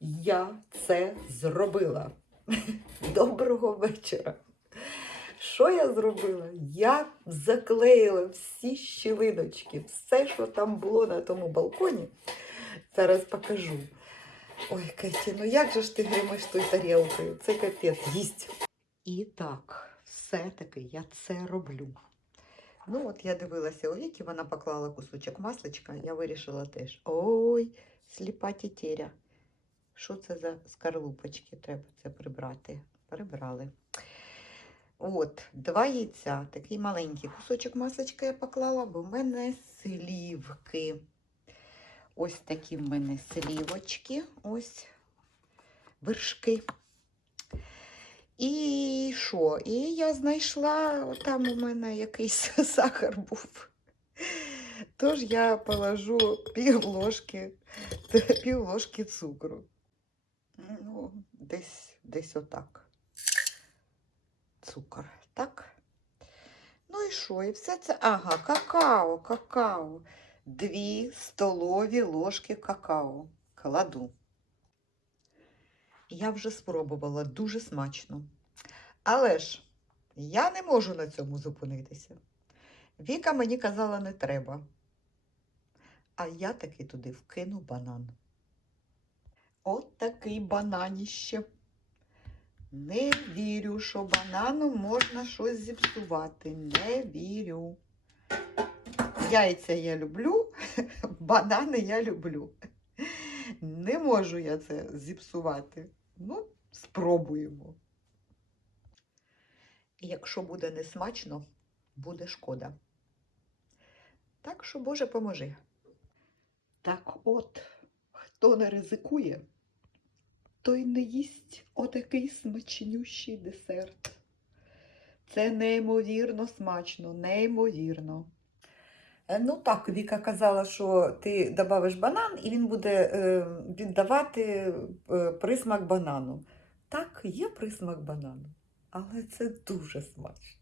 Я це зробила. Доброго вечора. Що я зробила? Я заклеїла всі щілиночки, все, що там було на тому балконі. Зараз покажу. Ой, Кеті, ну як же ж ти гримиш тою тарілкою? Це капець, їсть. І так, все-таки я це роблю. Ну, от я дивилася у Віки, вона поклала кусочок масличка, я вирішила теж. Ой, сліпа тітєря. Що це за скарлупочки? Треба це прибрати. Прибрали. От, два яйця, такий маленький кусочок масличка я поклала, бо в мене слівки. Ось такі в мене слівочки, ось вершки. І що? І я знайшла, там у мене якийсь сахар був. Тож я положу пів ложки, пів ложки цукру. Ну, десь, десь отак. Цукор, так? Ну і що? І все це. Ага, какао, какао. Дві столові ложки какао. Кладу. Я вже спробувала дуже смачно. Але ж я не можу на цьому зупинитися. Віка мені казала, не треба. А я таки туди вкину банан. От такий бананіще. Не вірю, що бананом можна щось зіпсувати. Не вірю. Яйця я люблю, банани я люблю. Не можу я це зіпсувати. Ну, спробуємо. Якщо буде несмачно, буде шкода. Так що, Боже, поможи. Так от, хто не ризикує, той не їсть отакий смачнющий десерт. Це неймовірно смачно, неймовірно. Е, Ну так, Віка казала, що ти додавиш банан, і він буде е, віддавати е, присмак банану. Так, є присмак банану, але це дуже смачно.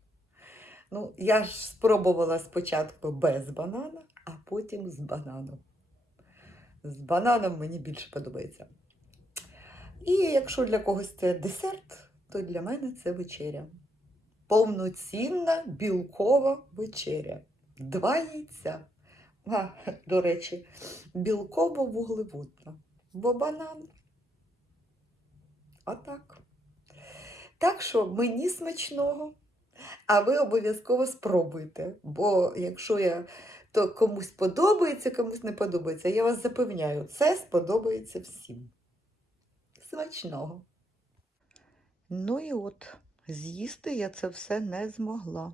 Ну, я ж спробувала спочатку без банана, а потім з бананом. З бананом мені більше подобається. І якщо для когось це десерт, то для мене це вечеря. Повноцінна білкова вечеря. Два яйця. А, до речі, білково-вуглеводна. Бо банан. Отак. Так що мені смачного, а ви обов'язково спробуйте. Бо якщо я то комусь подобається, комусь не подобається, я вас запевняю, це сподобається всім. Смачного. Ну і от, з'їсти я це все не змогла.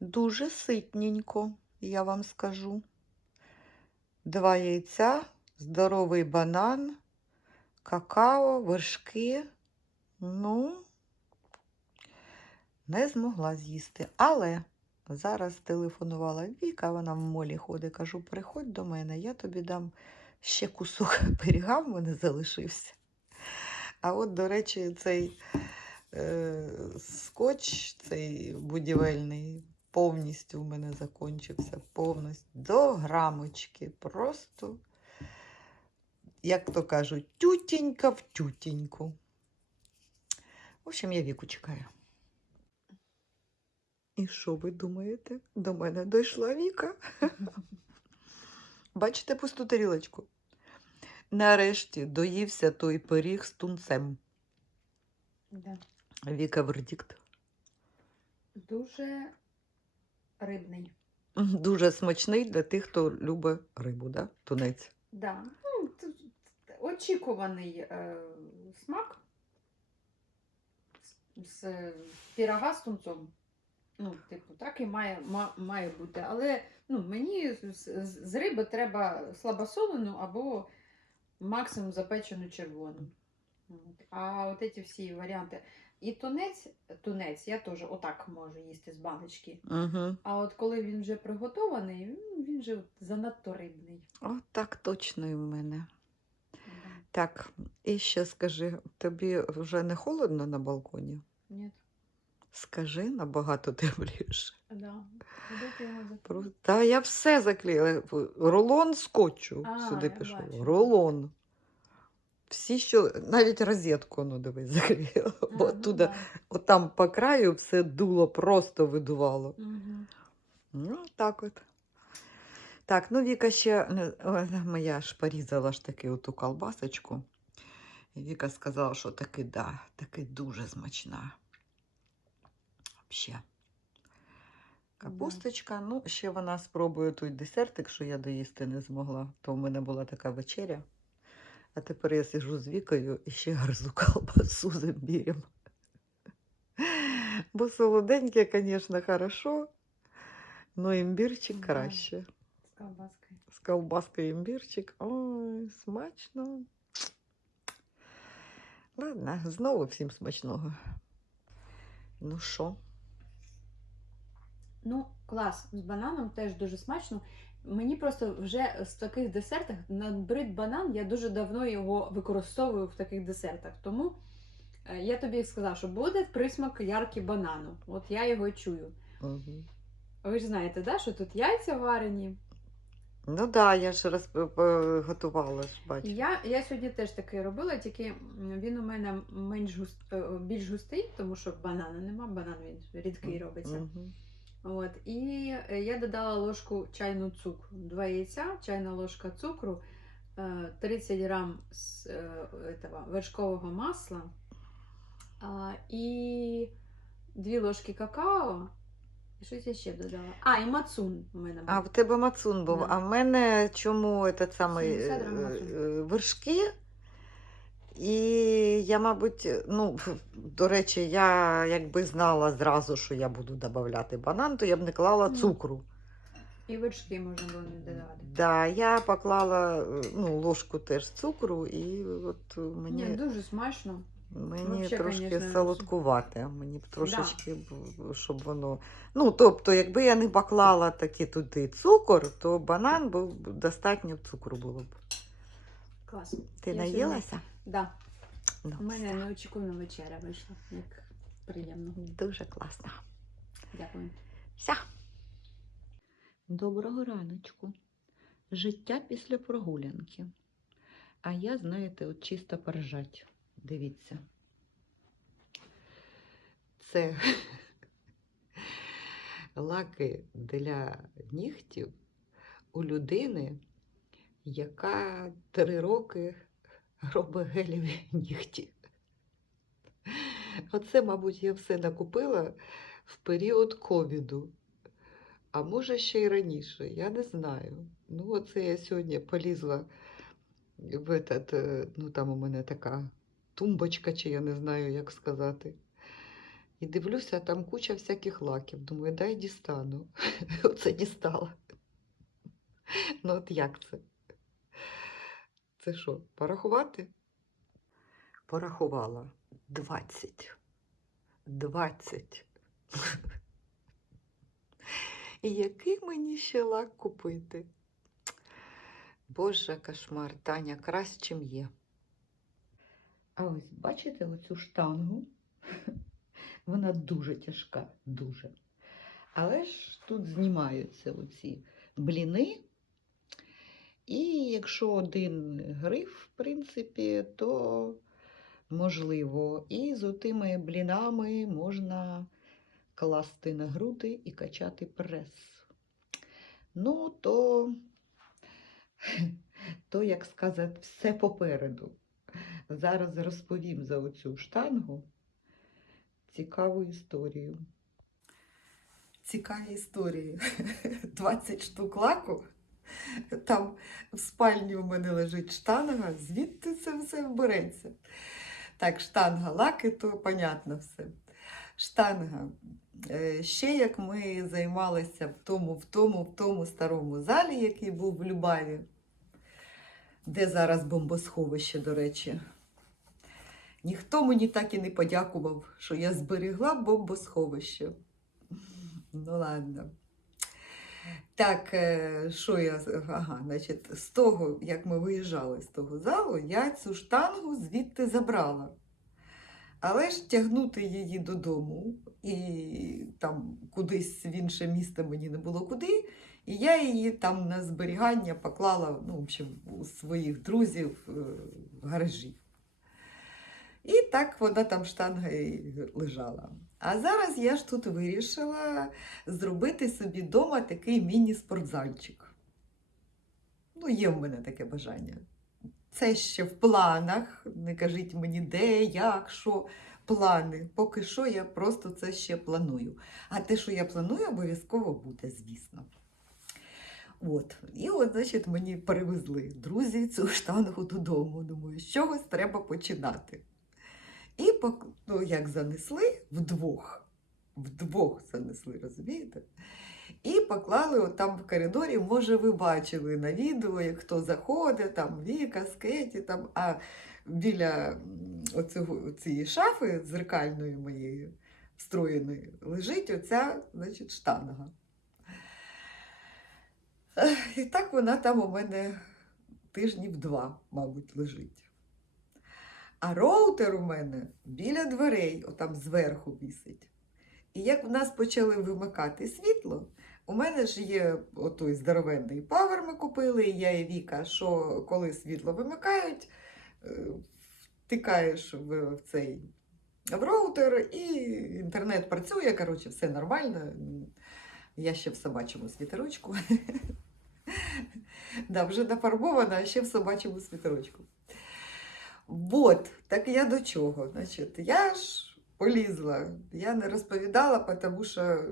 Дуже ситненько, я вам скажу. Два яйця, здоровий банан, какао, вершки. Ну, не змогла з'їсти. Але зараз телефонувала Віка, вона в молі ходить. Кажу, приходь до мене, я тобі дам ще кусок пиріга в мене залишився. А от, до речі, цей е, скотч, цей будівельний, повністю в мене закінчився. Повністю до грамочки. Просто, як то кажуть, тютенька в тютеньку. В общем, я віку чекаю. І що ви думаєте? До мене дійшла Віка. Бачите пусту тарілочку? Нарешті доївся той пиріг з тунцем. Да. Віка вердикт. Дуже рибний. Дуже смачний для тих, хто любить рибу, да? тунець. Да. Ну, очікуваний е, смак з, з пірога з тунцом. Ну, типу, так і має, ма- має бути. Але ну, мені з, з- з риби треба слабосолену або максимум запечену червону. А от ці всі варіанти. І тунець, тунець я теж отак можу їсти з баночки. Угу. А от коли він вже приготований, він вже занадто рибний. О, так точно і в мене. Да. Так, і ще скажи, тобі вже не холодно на балконі? Ні. Скажи набагато тепліше. Да. Куди ти його закрив? Про- Та я все заклеїла. Рулон скотчу А, сюди пішов. бачу. Рулон. всі, що навіть розетку, ну дивись, закрила. Бо ну оттуда, да. отам по краю все дуло, просто видувало. Мгм. Ну, так от. Так, ну Віка ще моя ж порізала ж таки оту колбасочку. І Віка сказала, що таки да, таки дуже смачна. Взагалі. Капусточка, ну, ще вона спробує той десертик, що я доїсти не змогла. То в мене була така вечеря. А тепер я сижу з Вікою і ще гризу колбасу з імбірем. Бо солоденьке, звісно, хорошо, але імбірчик краще. З колбаскою. З колбаскою імбірчик. Ой, смачно. Ладно, знову всім смачного. Ну що? Ну, клас, з бананом теж дуже смачно. Мені просто вже з таких десертах набрид банан, я дуже давно його використовую в таких десертах. Тому е, я тобі сказала, що буде присмак яркий банану. От я його чую. Угу. Ви ж знаєте, да, що тут яйця варені. Ну так, да, я ж раз п- готувала ж, бачу. Я, я сьогодні теж таке робила, тільки він у мене менш густ, е, більш густий, тому що банана нема, банан він рідкий робиться. Мгм. От, і е, я додала ложку чайну цукру. Два яйця, чайна ложка цукру, е, 30 грам е, этого, вершкового масла і дві ложки какао. І щось я ще додала. А, і мацун у мене був. А в тебе мацун був, Да. а в мене чому этот самий 70 грам мацун. вершки. І я, мабуть, ну, до речі, я якби знала зразу, що я буду додавати банан, то я б не клала цукру. І вершки можна було не додавати. Да, я поклала е, ну, ложку теж цукру, і от мені, Ні, дуже смачно. мені вообще, трошки конечно, солодкувате. Мені б трошечки, б- щоб воно. Ну, тобто, якби я не поклала таки туди цукор, то банан був достатньо цукру було б. Клас. Ти Я сьогодні- наїлася? Да. Ну, У мене неочікувана вечеря вийшла. Як приємно. Дуже класно. Дякую. Вся. Доброго раночку. Життя після прогулянки. А я, знаєте, от чисто поржать. Дивіться. Це лаки для нігтів у людини, яка три роки робить гелеві нігті. Оце, мабуть, я все накупила в період ковіду. А може ще й раніше, я не знаю. Ну, оце я сьогодні полізла в этот, е, ну там у мене така тумбочка, чи я не знаю, як сказати. І дивлюся, там куча всяких лаків. Думаю, дай дістану. Оце дістала. Ну, от як це? Це що, порахувати? Порахувала. 20. 20. І який мені ще лак купити? Боже, кошмар, Таня, краще, чим є. А ось бачите оцю штангу? Вона дуже тяжка, дуже. Але ж тут знімаються оці бліни. І якщо один гриф, в принципі, то можливо. І з отими блінами можна класти на груди і качати прес. Ну, то, то, як сказати, все попереду. Зараз розповім за оцю штангу цікаву історію. Цікаві історії. 20 штук лаку. Там в спальні у мене лежить штанга, звідти це все береться. Так, штанга, лаки, то понятно все. Штанга. Е, Ще як ми займалися в тому, в тому, в тому старому залі, який був в Любаві, де зараз бомбосховище, до речі. Ніхто мені так і не подякував, що я зберегла бомбосховище. Ну ладно. Так, е, що я. Ага, значить, з того, як ми виїжджали з того залу, я цю штангу звідти забрала. Але ж тягнути її додому і там кудись в інше місто мені не було куди. І я її там на зберігання поклала ну, в общем, у своїх друзів е, в гаражі. І так вона там штанга і лежала. А зараз я ж тут вирішила зробити собі вдома такий міні-спортзальчик. Ну, є в мене таке бажання. Це ще в планах. Не кажіть мені, де, як, що. Плани. Поки що я просто це ще планую. А те, що я планую, обов'язково буде, звісно. От. І от, значить, мені перевезли друзі цю штангу додому. Думаю, з чогось треба починати. І ну, як занесли вдвох. Вдвох занесли, розумієте? І поклали от там в коридорі, може, ви бачили на відео, як хто заходить, там Віка, Скеті, там, а біля оцього, цієї шафи зеркальної моєї встроєної лежить оця значить, штанга. І так вона там у мене тижнів два, мабуть, лежить. А роутер у мене біля дверей, отам зверху вісить. І як в нас почали вимикати світло, у мене ж є отой здоровенний павер ми купили, і я і Віка, що коли світло вимикають, е, втикаєш в, цей в роутер, і інтернет працює, коротше, все нормально. Я ще в собачому світерочку. Да, вже нафарбована, а ще в собачому світерочку. Вот, так я до чого? Значить, я ж полізла. Я не розповідала, тому що.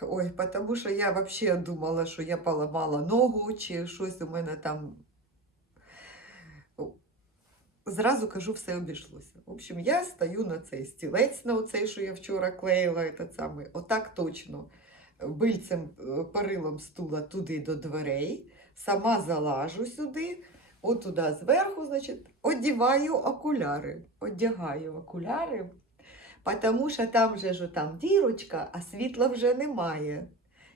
Ой, тому що я взагалі думала, що я поламала ногу, чи щось у мене там. Зразу кажу, все обійшлося. В общем, я стою на цей стілець, на оцей, що я вчора клеїла, этот отак точно, бильцем, е, перилом стула туди до дверей, сама залажу сюди, отуда зверху, значить, одіваю окуляри. Одягаю окуляри, тому що там же ж там дірочка, а світла вже немає.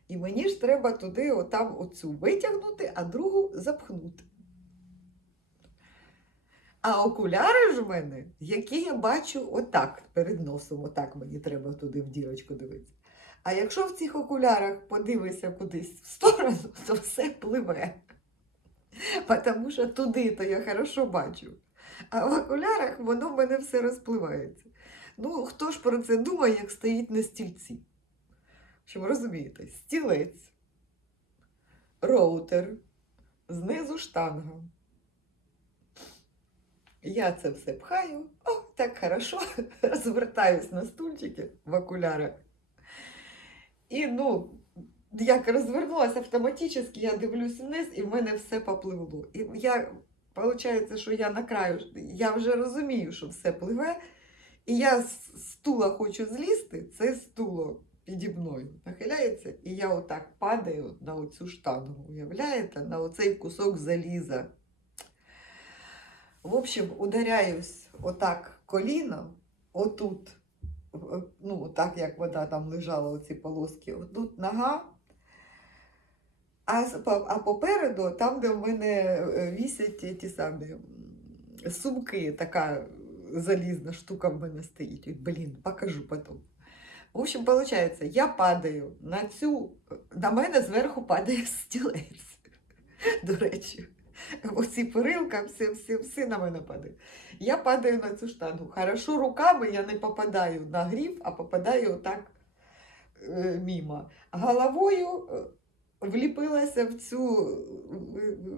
І мені ж треба туди отам оцю витягнути, а другу запхнути. А окуляри ж в мене, які я бачу отак перед носом, отак мені треба туди в дірочку дивитися. А якщо в цих окулярах подивишся кудись в сторону, то все пливе. Тому що туди то я хорошо бачу. А в окулярах воно в мене все розпливається. Ну, хто ж про це думає, як стоїть на стільці? Що ви розумієте? Стілець, роутер, знизу штанга. Я це все пхаю, о, так хорошо, розвертаюсь на стульчики в окулярах. І ну, як розвернулася автоматично, я дивлюсь вниз, і в мене все попливло. І я, виходить, що я на краю, я вже розумію, що все пливе, і я з стула хочу злізти, це стуло піді мною нахиляється, і я отак падаю на оцю штангу. Уявляєте, на оцей кусок заліза. В общем, ударяюсь отак коліном, отут, ну, так як вода там лежала, оці полоски, отут нога. А, а попереду, там, де в мене е, вісять ті- самі сумки, така залізна штука в мене стоїть. Ой, Блін, покажу потім. В общем, виходить, я падаю на цю, на мене зверху падає стілець. До речі. Оці перилка, все, все, все на мене падає. Я падаю на цю штангу. Хорошо, руками я не попадаю на гріб, а попадаю отак е, мімо. Головою е, вліпилася в цю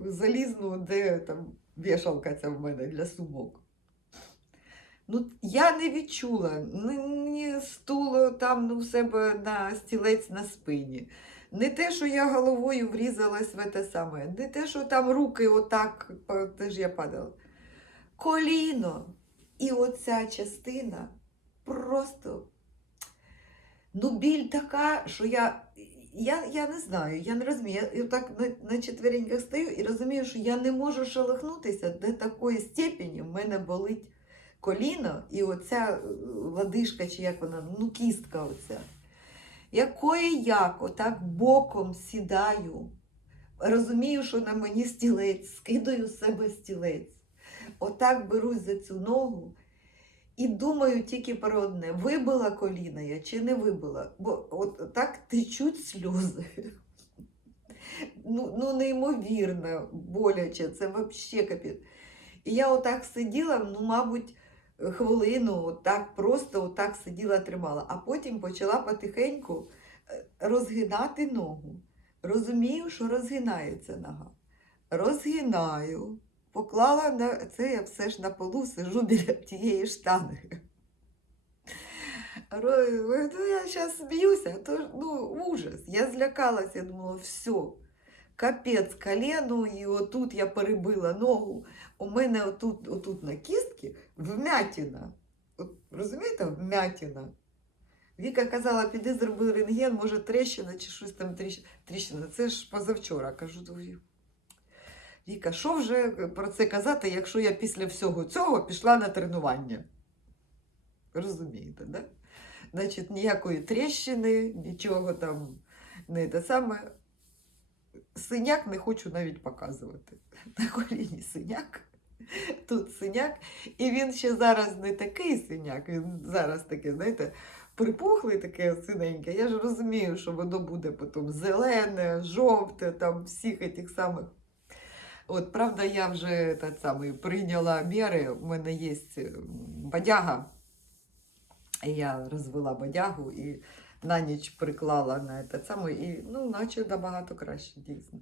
залізну, де там вішалка ця в мене для сумок. Ну, я не відчула ні стулу там ну, в себе на стілець на спині. Не те, що я головою врізалась в те саме, не те, що там руки отак, теж я падала. Коліно. І оця частина просто. Ну, біль така, що я. Я, я не знаю, я не розумію. Я так на, на четвереньках стою і розумію, що я не можу шелохнутися до такої степені. В мене болить коліно і оця е, лодишка, чи як вона, ну кістка оця. Якої як отак боком сідаю, розумію, що на мені стілець, скидаю з себе стілець. Отак берусь за цю ногу І думаю тільки про одне: вибила коліна я чи не вибила. Бо от так течуть сльози. Ну, ну неймовірно боляче, це взагалі капець. І я отак сиділа, ну, мабуть, хвилину, отак просто отак сиділа, тримала, а потім почала потихеньку е, розгинати ногу. Розумію, що розгинається нога. Розгинаю, поклала на це я все ж на полу сижу біля тієї штанги. Ро- Ну, я зараз сміюся, то ну, ужас. Я злякалася, я думала, все, капець колену, і отут я перебила ногу. У мене отут, отут на кістці вмятина. От, розумієте, вмятина. Віка казала, піди зроби рентген, може трещина чи щось там тріщина. Це ж позавчора. Кажу, «Ой, Віка, що вже про це казати, якщо я після всього цього пішла на тренування? Розумієте, да? Значить, ніякої тріщини, нічого там не те саме. Синяк не хочу навіть показувати. На коліні синяк, тут синяк. І він ще зараз не такий синяк, він зараз таке, знаєте, припухлий таке синеньке. Я ж розумію, що воно буде потім зелене, жовте, там всіх тих самих. От, правда, я вже та самий, прийняла міри, у мене є бадяга. Я розвела бадягу і на ніч приклала на те саме, і ну, наче набагато краще, дійсно.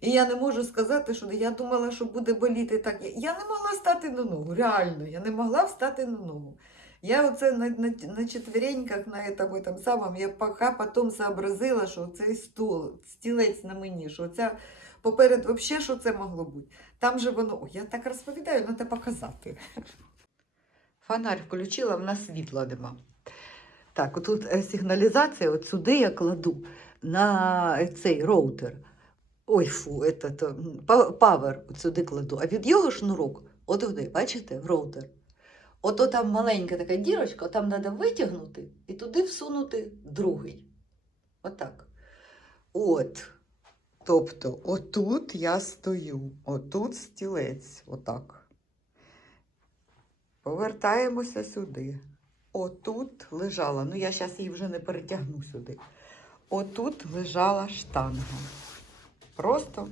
І я не можу сказати, що я думала, що буде боліти так. Я- не могла стати на ногу, реально, я не могла встати на ногу. Я оце на, на, на четвереньках, на этом, там самому, я поки потім сообразила, що цей стул, стілець на мені, що ця поперед, взагалі, що це могло бути. Там же воно, О, я так розповідаю, треба показати. Фонарь включила, в нас світла нема. Так, отут е, сигналізація, от сюди я кладу на цей роутер. Ой, фу, это, то, павер от сюди кладу. А від його шнурок, от туди, бачите, в роутер. Ото там маленька така дірочка, там треба витягнути і туди всунути другий. Отак. От. Тобто, отут я стою, отут стілець, отак. Повертаємося сюди. Отут лежала, ну я зараз її вже не перетягну сюди. Отут лежала штанга. Просто,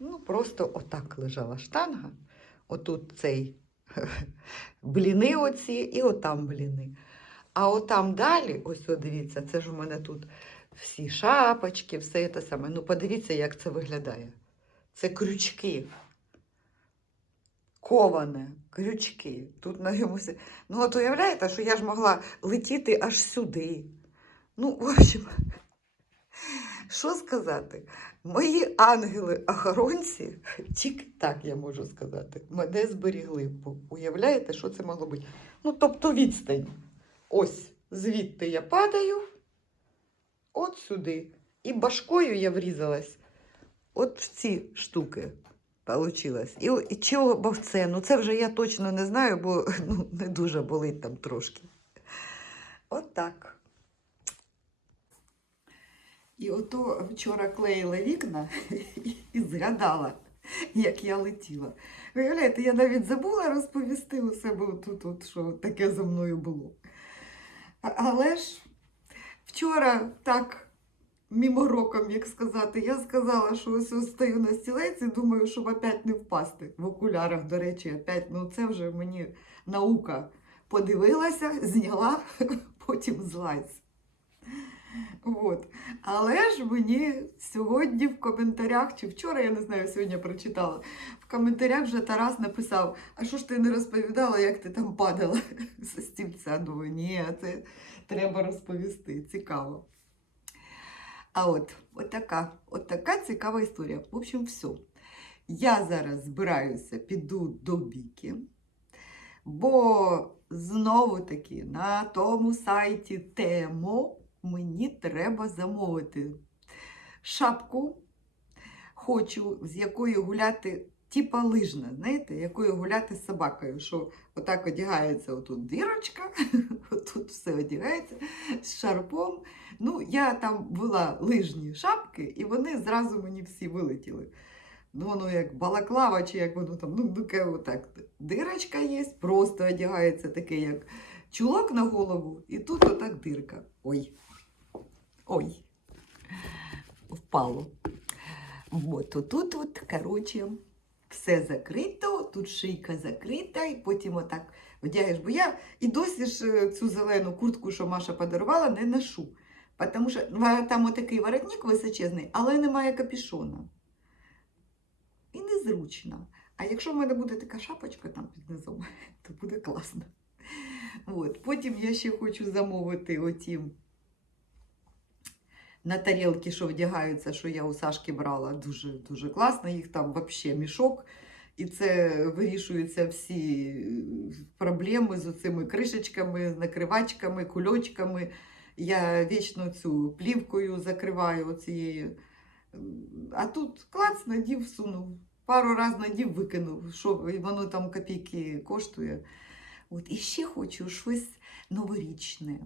ну, просто отак лежала штанга. Отут цей бліни оці і отам бліни. А отам далі, ось дивіться, це ж у мене тут всі шапочки, все те саме. Ну, подивіться, як це виглядає. Це крючки. Коване, крючки. Тут на йому. Ну, от уявляєте, що я ж могла летіти аж сюди. Ну, в общем, що сказати? Мої ангели-охоронці, тільки так я можу сказати, мене зберігли. Уявляєте, що це могло бути? Ну, тобто відстань. Ось звідти я падаю, от сюди. І башкою я врізалась. От в ці штуки получилось. І, і чого бо це? Ну це вже я точно не знаю, бо ну, не дуже болить там трошки. От так. І ото вчора клеїла вікна і згадала, як я летіла. Виявляєте, я навіть забула розповісти у себе тут, от, що таке зі мною було. Але ж вчора так мімороком, як сказати, я сказала, що ось стою на стілеці, думаю, щоб опять не впасти в окулярах, до речі, опять, ну це вже мені наука подивилася, зняла, потім злазь. От. Але ж мені сьогодні в коментарях, чи вчора, я не знаю, сьогодні прочитала, в коментарях вже Тарас написав: а що ж ти не розповідала, як ти там падала зі стільця? Думаю, ні, це треба розповісти. Цікаво. А от, от така, от така цікава історія. В общем, все. Я зараз збираюся, піду до Біки, бо знову таки на тому сайті Темо мені треба замовити шапку, хочу, з якою гуляти, типа лижна, знаєте, якою гуляти з собакою, що отак одягається отут дірочка, отут все одягається з шарпом. Ну, я там була лижні шапки, і вони зразу мені всі вилетіли. Ну, воно як балаклава, чи як воно там, ну, таке отак. Дирочка є, просто одягається таке, як чулок на голову, і тут отак дирка. Ой. Ой. Впало. От тут, от, коротше, все закрито, тут шийка закрита, і потім отак вдягаєш. Бо я і досі ж е, цю зелену куртку, що Маша подарувала, не ношу. Тому що там отакий воротник височезний, але немає капішона. І незручно. А якщо в мене буде така шапочка там під низом, то буде класно. От. Потім я ще хочу замовити оті на тарілки, що вдягаються, що я у Сашки брала. Дуже, дуже класно. Їх там взагалі мішок. І це вирішуються всі е, проблеми з цими кришечками, накривачками, кульочками. Я вічно цю плівкою закриваю оцією. А тут клац, надів, всунув. Пару разів надів, викинув, що воно там копійки коштує. От, і ще хочу щось новорічне.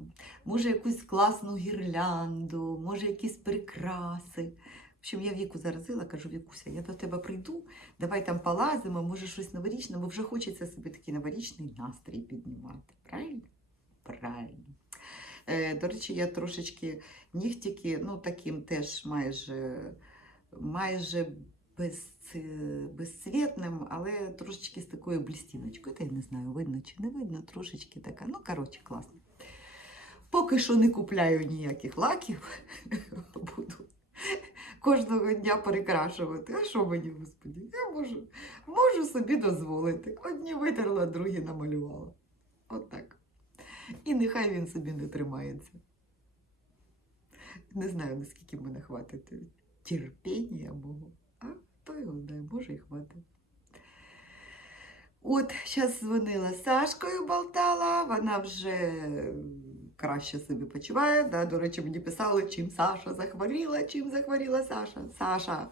Може, якусь класну гірлянду, може, якісь прикраси. В общем, я Віку заразила, кажу, Вікуся, я до тебе прийду, давай там полазимо, може щось новорічне, бо вже хочеться собі такий новорічний настрій піднімати. Правильно? Правильно. Е, до речі, я трошечки нігтики, ну таким теж майже, майже без, безцвітним, але трошечки з такою блістіночкою. Та я не знаю, видно чи не видно, трошечки така. Ну, коротше, класно. Поки що не купляю ніяких лаків, буду кожного дня перекрашувати. А що мені, господі? Я можу, можу собі дозволити. Одні витерла, другі намалювала. От так. І нехай він собі не тримається. Не знаю, наскільки мене хватить терпіння мого. А хто його знає, може і хватить. От, зараз дзвонила Сашкою, болтала, вона вже краще собі почуває. Да? До речі, мені писали, чим Саша захворіла, чим захворіла Саша. Саша.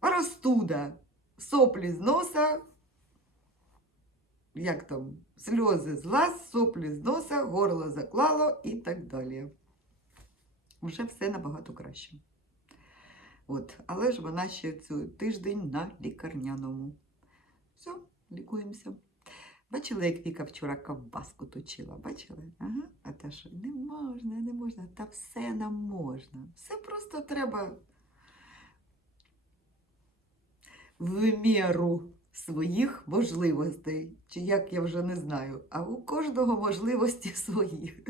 Простуда, соплі з носа, як там, сльози з глаз, соплі з носа, горло заклало і так далі. Вже все набагато краще. От, але ж вона ще цю тиждень на лікарняному. Все, лікуємося. Бачили, як Віка вчора ковбаску точила? Бачили? Ага. А та що не можна, не можна, та все нам можна. Все просто треба в міру своїх можливостей. Чи як я вже не знаю. А у кожного можливості свої.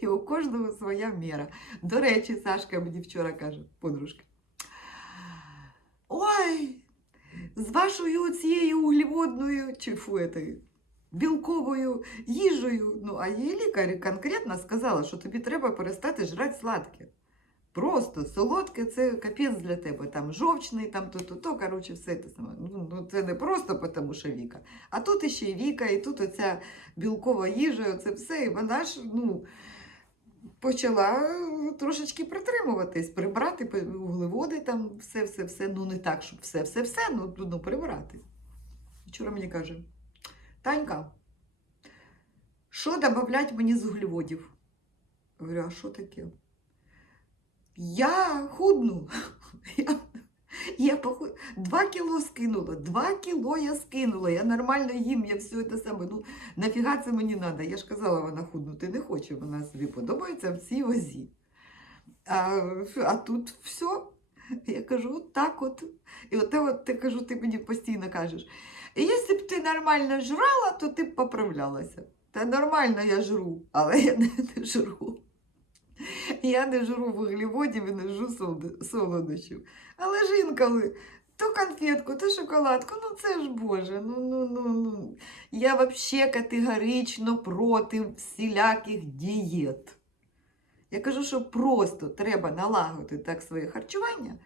І у кожного своя міра. До речі, Сашка мені вчора каже, подружка. Ой, з вашою цією углеводною чи фу, білковою їжею. Ну, а її лікар конкретно сказала, що тобі треба перестати жрати сладке. Просто солодке це капець для тебе. Там жовчний, там то-то, то, коротше, все те саме. Ну, ну, це не просто тому, що Віка. А тут іще й Віка, і тут оця білкова їжа, це все. І вона ж, ну почала трошечки притримуватись, прибрати вуглеводи, там все, все, все. Ну не так, щоб все, все, все, ну, ну прибирати. Вчора мені каже: Танька, що додавлять мені з углеводів? Говорю, а що таке? Я худну. Я, я поху... Два кіло скинула, два кіло я скинула. Я нормально їм, я все це саме. Ну, нафіга це мені треба? Я ж казала, вона худнути не хоче, вона собі подобається в цій вазі. А, а тут все. Я кажу, от так от. І от, от ти кажу, ти мені постійно кажеш. Якщо б ти нормально жрала, то ти б поправлялася. Та нормально я жру, але я не, не жру. Я не жру вуглеводів і не жру солодощів. Але ж інколи то конфетку, то шоколадку, ну це ж Боже, ну ну ну ну. Я взагалі категорично проти всіляких дієт. Я кажу, що просто треба налагодити так своє харчування,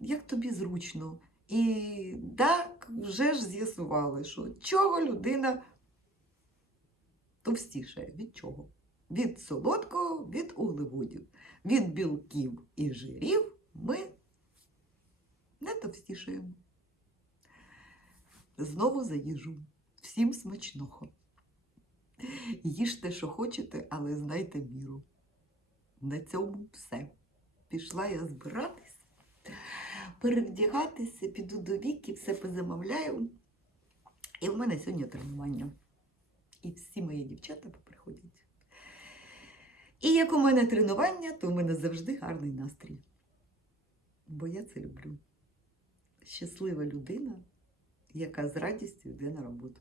як тобі зручно. І так вже ж з'ясували, що чого людина товстішає. Від чого? Від солодкого, від углеводів, від білків і жирів ми не товстішаємо. Знову за їжу. Всім смачного. Їжте, що хочете, але знайте міру. На цьому все. Пішла я збиратись. перевдягатися, піду до віки, все позамовляю. І в мене сьогодні тренування. І всі мої дівчата приходять. І як у мене тренування, то у мене завжди гарний настрій. Бо я це люблю. Щаслива людина, яка з радістю йде на роботу.